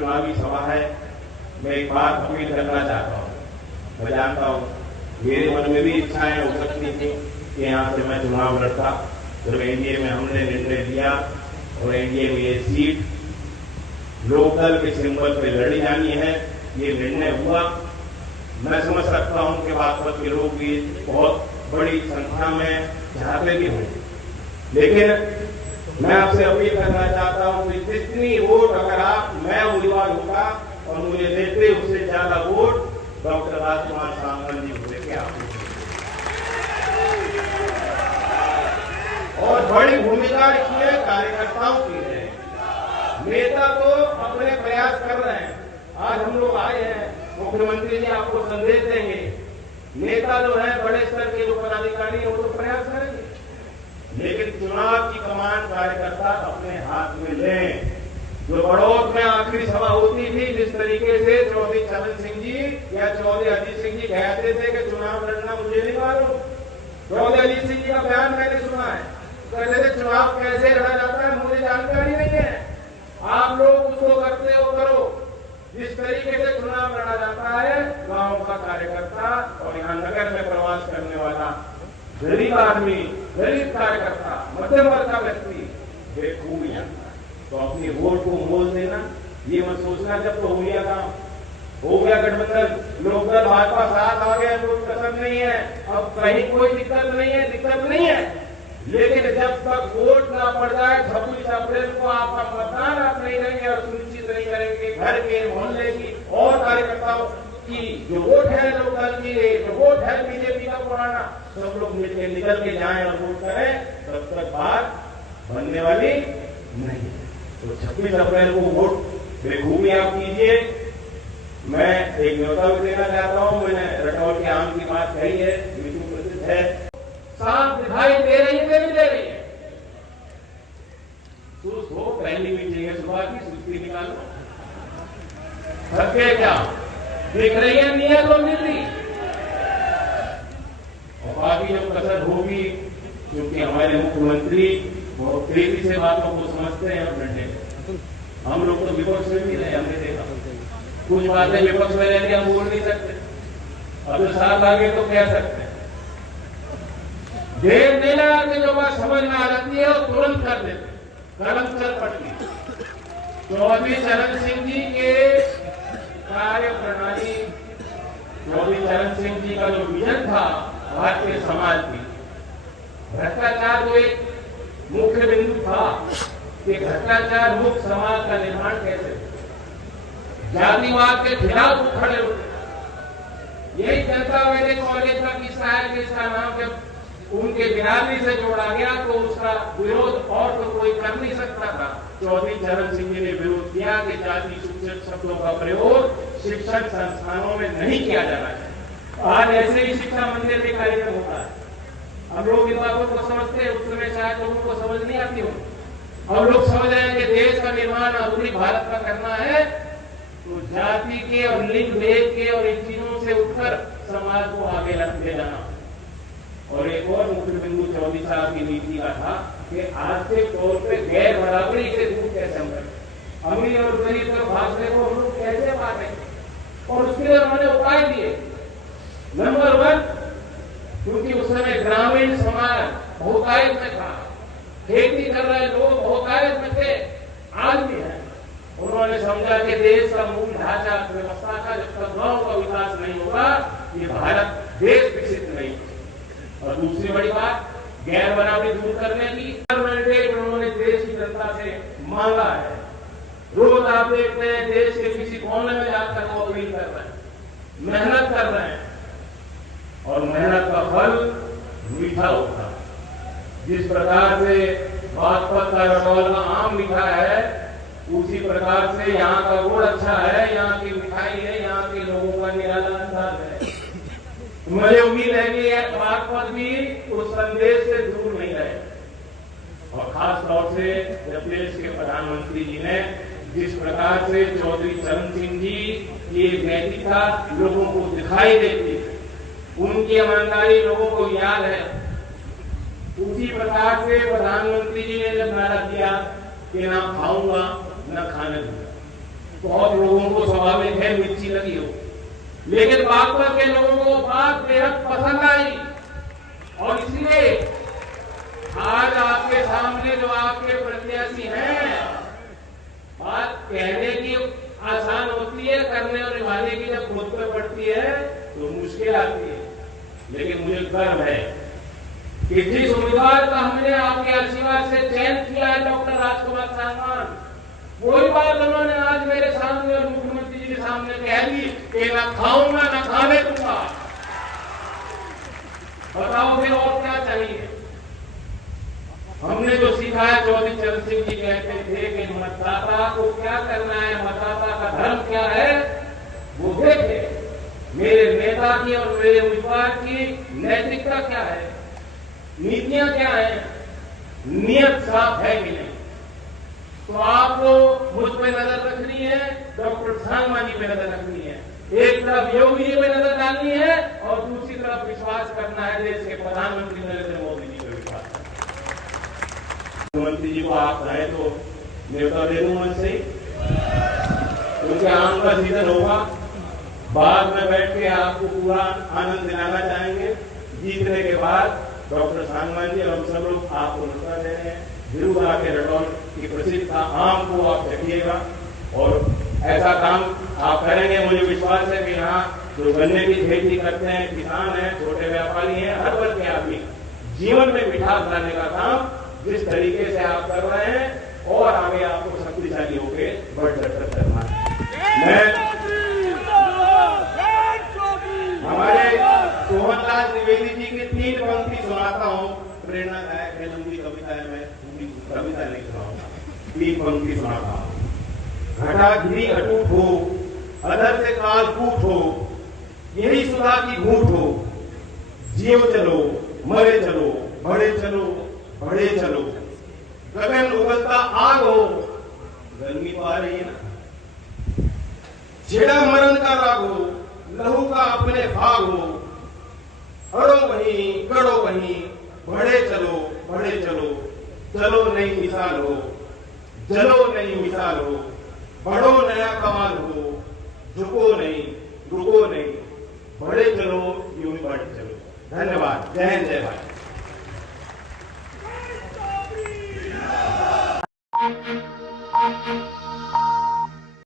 चुनावी सभा है, मैं एक बात अपील करना चाहता हूँ। मैं जानता हूँ मेरे मन में भी इच्छाएं हो सकती थी कि यहाँ से मैं चुनाव लड़ता, तो एनडीए में हमने निर्णय लिया और एनडीए में ये सीट लोकदल के सिंबल पे लड़ी जानी है, ये निर्णय हुआ। मैं समझ सकता हूँ कि बागपत के लोग भी बहुत बड़ी संख्या में चाहते भी होंगे, लेकिन मैं आपसे अपील करना चाहता हूं कि जितनी वोट अगर मैं उम्मीदवार होगा और मुझे देते उससे ज्यादा वोट डॉक्टर राजकुमार सामंत जी होते के आप, और बड़ी भूमिका इसमें कार्यकर्ताओं की है। नेता तो अपने प्रयास कर रहे हैं, आज हम लोग आए हैं, मुख्यमंत्री जी आपको संदेश देंगे। नेता जो है बड़े स्तर के जो पदाधिकारी है वो तो प्रयास करेंगे, लेकिन चुनाव की कमान कार्यकर्ता अपने हाथ में लें। जो बड़ौत में आखिरी सभा होती थी, जिस तरीके से चौधरी चरण सिंह जी या चौधरी अजीत सिंह जी कहते थे कि चुनाव लड़ना मुझे नहीं मालूम। चौधरी अजीत सिंह जी का बयान मैंने सुना है, कहते थे चुनाव कैसे लड़ा जाता है मुझे जानकारी नहीं है, आप लोग उसको करते हो करो। जिस तरीके से चुनाव लड़ा जाता है, गांव का कार्यकर्ता और यहाँ नगर में प्रवास करने वाला गरीब आदमी, गरीब कार्यकर्ता, मध्यम वर्ग का व्यक्ति बेखूब जानता है। तो अपनी वोट को मोल देना, ये मत सोचना जब तो हो गया काम, हो गया गठबंधन, लोकदल भाजपा साथ आ गया, कोई कसर नहीं है, अब कहीं कोई दिक्कत नहीं है, लेकिन जब तक वोट ना पड़ जाए 26 अप्रैल को आपका मतदान आप नहीं करेंगे और सुनिश्चित नहीं करेंगे घर के, मोहल्ले की और कार्यकर्ताओं की जो वोट है लोकदल की, जो वोट है बीजेपी का पुराना, सब लोग मिलकर निकल के जाएं और वोट करें, तब तक बात बनने वाली नहीं। तो 26 अप्रैल को वोट बेखूबी आप कीजिए। मैं एक न्योता भी देना चाहता हूँ, मैंने रटौर के आम की बात कही है, विश्व प्रसिद्ध है, साथ दिखाई दे रही है, नहीं दे रही है। सुस्त हो, पहली मीटिंग है सुबह की, सुस्ती निकालो, थके क्या, दिख रही है नियत और नीति। और बाकी जब कसर होगी, क्योंकि हमारे मुख्यमंत्री बहुत तेजी से बातों को समझते हैं और डंडे, हम लोग तो विपक्ष में भी रहे, हमने देखा कुछ बातें विपक्ष में रहकर हम बोल नहीं सकते, अब तो साथ आगे तो कह सकते हैं। देर नहीं लगा के जो बात समझ में आ जाती है वो तुरंत कर देते, कलम चल पड़ती। चौधरी चरण सिंह जी के कार्य प्रणाली, चौधरी चरण सिंह जी का जो विजन था भारतीय समाज की, भ्रष्टाचार जो एक मुख्य बिंदु था कि भ्रष्टाचार मुक्त समाज का निर्माण कैसे, जातिवाद के खिलाफ खड़े होते। यही जनता मेरे कॉलेज का किस्सा है कि इसका नाम जब उनके बिरादरी से जोड़ा गया तो उसका विरोध और तो कोई कर नहीं सकता था। चौधरी चरण सिंह जी ने विरोध किया कि जाति सूचक शब्दों का प्रयोग शिक्षण संस्थानों में नहीं किया जाना चाहिए। आज ऐसे ही शिक्षा मंदिर में कार्यक्रम होता है, हम लोग इन बातों को समझते हैं, उस समय शायद लोगों को समझ नहीं आती हो। हम लोग समझ रहे हैं कि देश का निर्माण आधुनिक भारत का करना है, तो जाति के और लिंग भेद के और इन चीजों से उठकर समाज को आगे ले जाना। और एक और मुख्य बिंदु चौधरी साहब की नीति का था कि आर्थिक तौर पे गैर बराबरी से दूर कैसे हम करें, अमीर और गरीब के फासले को हम लोग कैसे बांटें, और उसके लिए उन्होंने उपाय दिए। नंबर 1, क्योंकि उस समय ग्रामीण समाज बहुतायत में था, खेती कर रहे लोग बहुतायत में थे, आज भी है। उन्होंने समझा कि देश का मूल ढांचा व्यवस्था का जब तक गांव का विकास नहीं होगा, ये भारत देश विकसित नहीं। और दूसरी बड़ी बात, गैर बराबरी दूर करने की उन्होंने देश की जनता से मांगा है। रोज आप देखते हैं देश के किसी कोने में जाकर वो अपील कर रहे हैं, मेहनत कर रहे हैं, और मेहनत का फल मीठा होता है। जिस प्रकार से बागपत का रटौर का आम मीठा है, उसी प्रकार से यहाँ का गुड़ अच्छा है, यहाँ की मिठाई है, यहाँ के लोगों का निराला अंदाज है। मुझे उम्मीद है कि यह बागपत भी उस संदेश से दूर नहीं रहे। और खास तौर से जब देश के प्रधानमंत्री जी ने जिस प्रकार से चौधरी चरण सिंह जी की नैतिकता लोगों को दिखाई देती, उनकी ईमानदारी लोगों को याद है, उसी प्रकार से प्रधानमंत्री जी ने जब नारा दिया कि ना खाऊंगा ना खाने दूंगा। बहुत लोगों को स्वाभाविक है मिर्ची लगी हो, लेकिन बागपत के लोगों को बात बेहद पसंद आई और इसलिए आज आपके सामने जो आपके प्रत्याशी हैं, बात कहने की आसान होती है, करने और निभाने की जब खुद पे पड़ती है तो मुश्किल आती है। लेकिन मुझे गर्व है कि जिस उम्मीदवार का हमने आपके आशीर्वाद से चयन किया है, डॉक्टर राजकुमार सांगवान, वही बात उन्होंने आज मेरे सामने और मुख्यमंत्री जी के सामने कह दी कि ना खाऊंगा ना खाने दूंगा। बताओ फिर और क्या चाहिए। हमने जो सीखा है, चौधरी चरण सिंह जी कहते थे कि मतदाता को क्या करना है, मतदाता का धर्म क्या है, वो देखे। मेरे नेता की और मेरे उम्मीदवार की नैतिकता क्या है, नीतियां क्या है, नियत साफ है कि नहीं। तो आपको मुझ पे नजर रखनी है, डॉक्टर सांगवान जी पे नजर रखनी है, एक तरफ योगी जी पे नजर डालनी है और दूसरी तरफ विश्वास करना है देश के प्रधानमंत्री नरेंद्र मोदी जी पे विश्वास करना। मुख्यमंत्री जी को आप चाहे तो न्योता दे दूं मन से, क्योंकि आम का सीजन होगा, बाद में बैठ के आपको पूरा आनंद दिलाना चाहेंगे। जीतने के बाद डॉक्टर सांगवान जी और हम सब लोग आपको नुस्खा दे रहे हैं, जरूर आके रटौल की प्रसिद्ध आम को आप देखिएगा और ऐसा काम आप करेंगे। मुझे विश्वास है कि यहाँ जो गन्ने की खेती करते हैं, किसान हैं, छोटे व्यापारी हैं, हर वर्ग के आदमी, जीवन में मिठास लाने का काम जिस तरीके से आप कर रहे हैं और आगे आपको शक्तिशाली होके बढ़ चढ़कर करना है। मैं हमारे सोहनलाल द्विवेदी जी की 3 पंक्ति सुनाता हूँ, प्रेरणादायक है, लंबी कविता है, मैं पूरी कविता नहीं सुनाऊंगा, 3 पंक्ति सुनाता हूँ। घटागिरी अटूट हो, अधर से काल कूट हो, यही सुधा की घूट हो, जियो चलो मरे चलो, बढ़े चलो बढ़े चलो, गगन उगलता आग हो, गर्मी तो आ रही है ना, छेड़ा मरण का राग हो, लहू का अपने भाग हो, अड़ो वहीं कड़ो वहीं, बढ़े चलो बढ़े चलो, चलो नई मिसाल हो, जलो नई मिसाल हो, बढ़ो नया कमाल हो, झुको नहीं